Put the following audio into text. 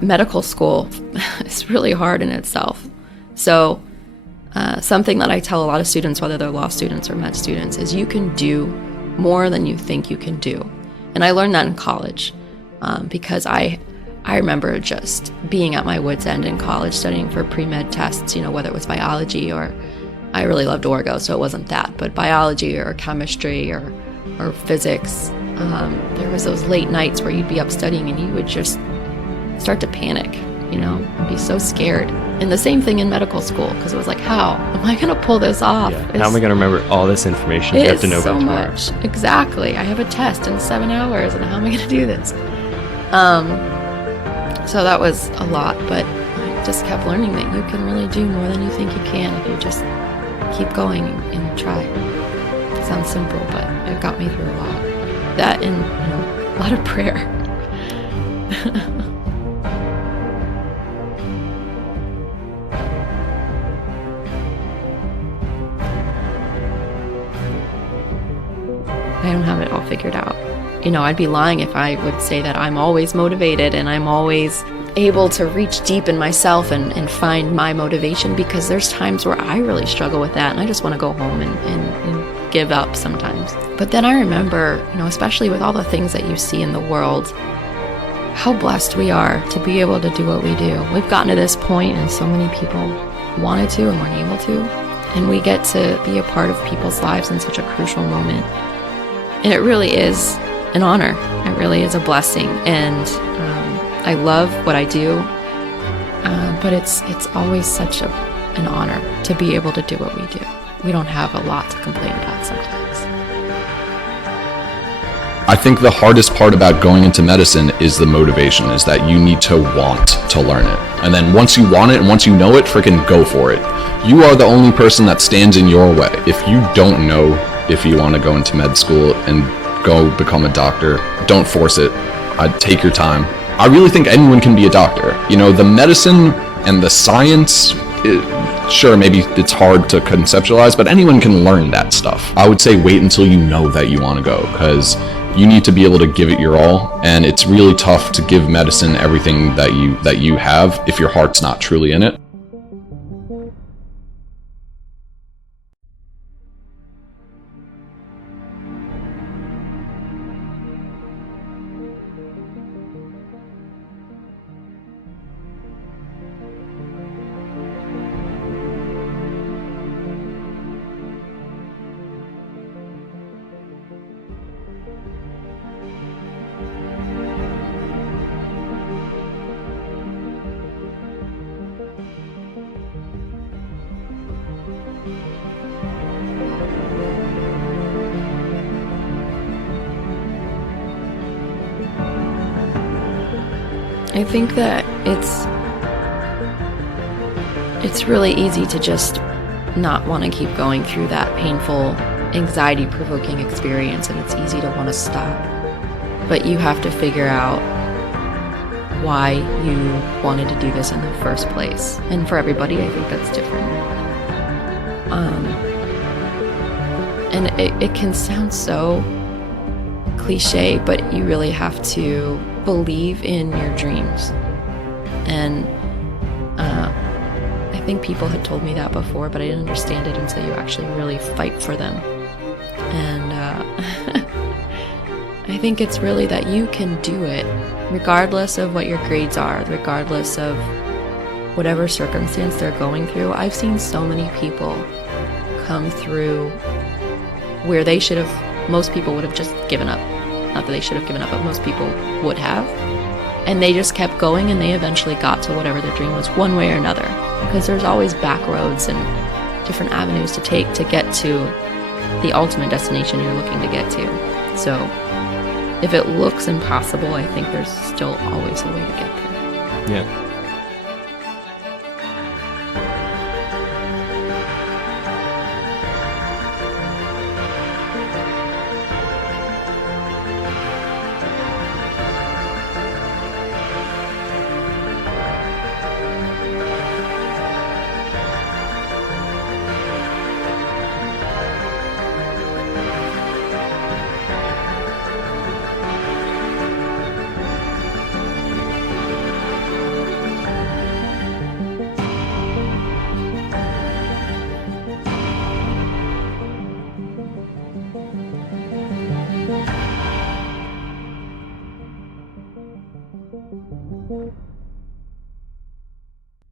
medical school is really hard in itself. So something that I tell a lot of students, whether they're law students or med students, is you can do more than you think you can do. And I learned that in college because I remember just being at my wits' end in college studying for pre-med tests, whether it was biology or I really loved orgo, so it wasn't that, but biology or chemistry or physics. There was those late nights where you'd be up studying and you would just start to panic, and be so scared. And the same thing in medical school, because it was like, how am I going to pull this off? Yeah. How am I going to remember all this information you have to know about tomorrow? Much. Exactly. I have a test in 7 hours, and how am I going to do this? So that was a lot, but I just kept learning that you can really do more than you think you can if you just keep going and try. It sounds simple, but it got me through a lot. That and a lot of prayer. I don't have it all figured out. I'd be lying if I would say that I'm always motivated and I'm always able to reach deep in myself and find my motivation, because there's times where I really struggle with that and I just want to go home and give up sometimes. But then I remember, especially with all the things that you see in the world, how blessed we are to be able to do what we do. We've gotten to this point and so many people wanted to and weren't able to. And we get to be a part of people's lives in such a crucial moment. And it really is an honor. It really is a blessing. And I love what I do, but it's always such an honor to be able to do what we do. We don't have a lot to complain about sometimes. I think the hardest part about going into medicine is the motivation, is that you need to want to learn it. And then once you want it and once you know it, freaking go for it. You are the only person that stands in your way. If you don't know if you want to go into med school and go become a doctor, don't force it. I'd take your time. I really think anyone can be a doctor. The medicine and the science, sure, maybe it's hard to conceptualize, but anyone can learn that stuff. I would say wait until you know that you want to go, because you need to be able to give it your all, and it's really tough to give medicine everything that you have if your heart's not truly in it. I think that it's really easy to just not want to keep going through that painful, anxiety-provoking experience, and it's easy to want to stop. But you have to figure out why you wanted to do this in the first place. And for everybody, I think that's different. And it can sound so cliche, but you really have to believe in your dreams. And I think people had told me that before, but I didn't understand it until you actually really fight for them. And I think it's really that you can do it regardless of what your grades are, regardless of whatever circumstance they're going through. I've seen so many people come through where most people would have just given up. Not that they should have given up, but most people would have. And they just kept going, and they eventually got to whatever their dream was, one way or another. Because there's always back roads and different avenues to take to get to the ultimate destination you're looking to get to. So if it looks impossible, I think there's still always a way to get there. Yeah. you.